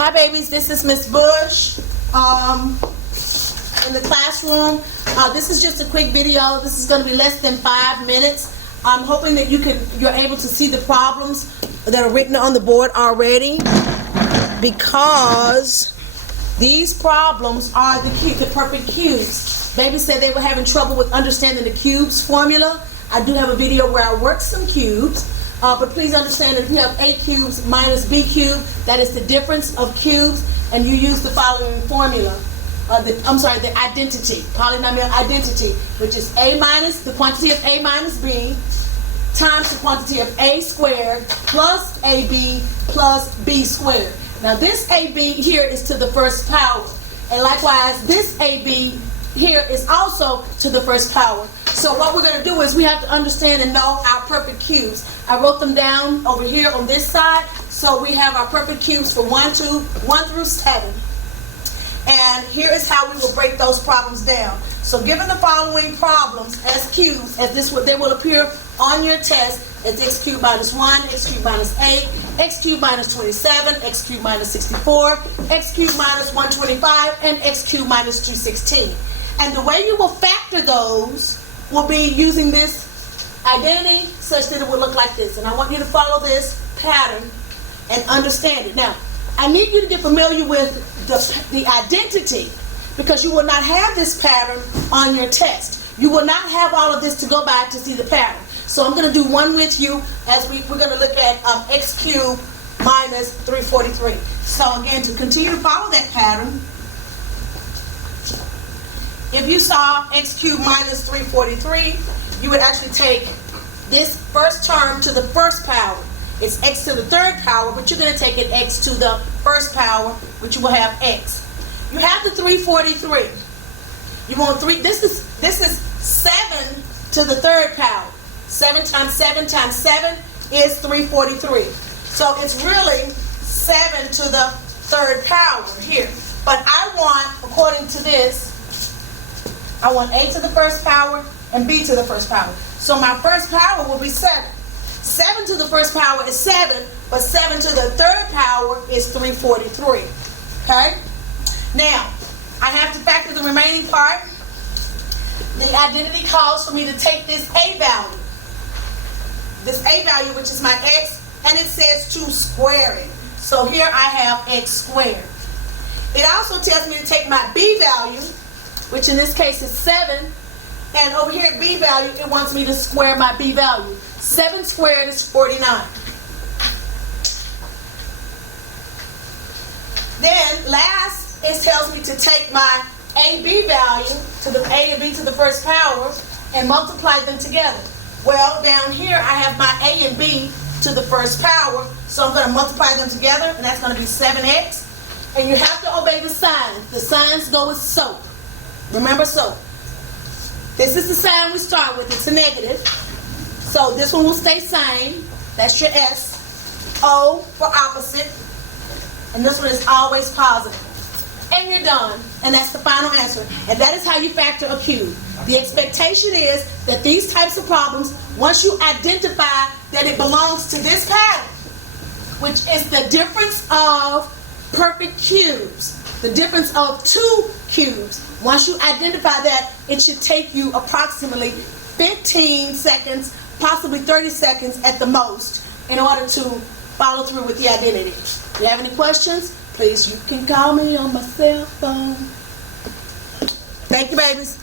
Hi babies, this is Miss Bush in the classroom. This is just a quick video. This is going to be less than 5 minutes. I'm hoping that you're able to see the problems that are written on the board already, because these problems are the perfect cubes. Baby said they were having trouble with understanding the cubes formula. I do have a video where I worked some cubes. But please understand that if you have a cubes minus b cubed, that is the difference of cubes, and you use the following formula. The identity, polynomial identity, which is a minus the quantity of a minus b times the quantity of a squared plus ab plus b squared. Now this ab here is to the first power, and likewise this ab here is also to the first power. So what we're going to do is we have to understand and know our perfect cubes. I wrote them down over here on this side. So we have our perfect cubes for 1 through 7. And here is how we will break those problems down. So given the following problems as cubes, they will appear on your test as x cubed minus 1, x cubed minus 8, x cubed minus 27, x cubed minus 64, x cubed minus 125, and x cubed minus 216. And the way you will factor those will be using this identity such that it will look like this. And I want you to follow this pattern and understand it. Now, I need you to get familiar with the identity, because you will not have this pattern on your test. You will not have all of this to go by to see the pattern. So I'm going to do one with you as we're going to look at x cubed minus 343. So again, to continue to follow that pattern, if you saw x cubed minus 343, you would actually take this first term to the first power. It's x to the third power, but you're going to take it x to the first power, which you will have x. You have the 343. You want 3. This is 7 to the third power. 7 times 7 times 7 is 343. So it's really 7 to the third power here. But I want, according to this, I want a to the first power and b to the first power. So my first power will be 7. 7 to the first power is 7, but 7 to the third power is 343. Okay? Now, I have to factor the remaining part. The identity calls for me to take this a value. This a value, which is my x, and it says to square it. So here I have x squared. It also tells me to take my b value, which in this case is 7, and over here at b value, it wants me to square my b value. 7 squared is 49. Then last, it tells me to take my ab value, to the a and b to the first power, and multiply them together. Well, down here I have my a and b to the first power, so I'm going to multiply them together, and that's going to be 7x. And you have to obey the signs. The signs go with soap. Remember soap. This is the sign we start with. It's a negative. So this one will stay same. That's your S. O for opposite. And this one is always positive. And you're done. And that's the final answer. And that is how you factor a cube. The expectation is that these types of problems, once you identify that it belongs to this pattern, which is the difference of perfect cubes, the difference of 2 cubes, once you identify that, it should take you approximately 15 seconds, possibly 30 seconds at the most, in order to follow through with the identity. If you have any questions, please, you can call me on my cell phone. Thank you, babies.